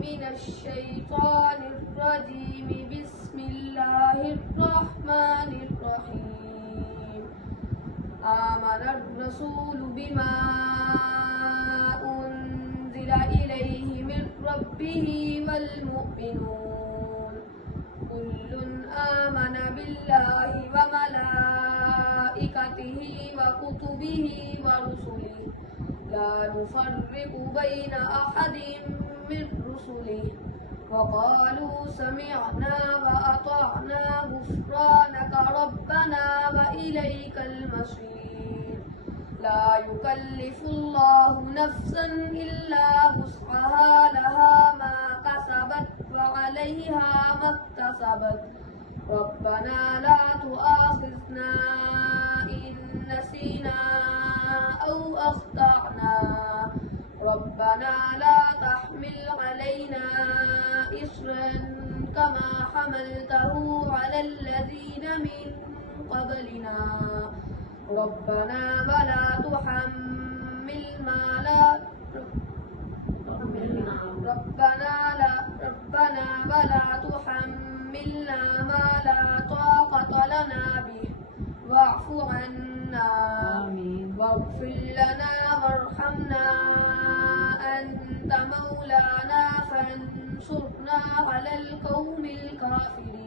मिनश्शैतानिर्रजीम बिस्मिल्लाहिर्रहमानिर्रहीम आमनर रसूलु बिमा उन्ज़िला इलैहि मिर रब्बिहि वल मुमिनून कुल्लुन आमना बिल्लाहि व मलाइकतिहि व कुतुबिहि व रुसुलिहि ला नुफ़र्रिक़ु बैन अहदिम मिर रुसुलिहि व क़ालू समिअना व अतअना गुफ़्रानक रब्बना व इलैकल मसीर ला युकल्लिफ़ुल्लाहु नफ़्सन इल्ला वुस्अहा लहा मा कसबत व अलैहा मक्तसबत रब्बना ला तुआख़िज़ना इन नसीना औ अख़्तअना रब्बना ला तहमिल अलैना इस्रन कमा हमलतहु अलल लज़ीना मिन क़ब्लिना रब्बना वला तुहम्मिलना मा ला ताक़त लना बिहि वाअफ़ अन्ना वाग़फ़िर लना वरहमना अंत मौलाना फंसुरना अलल क़ौमिल काफ़िरीन।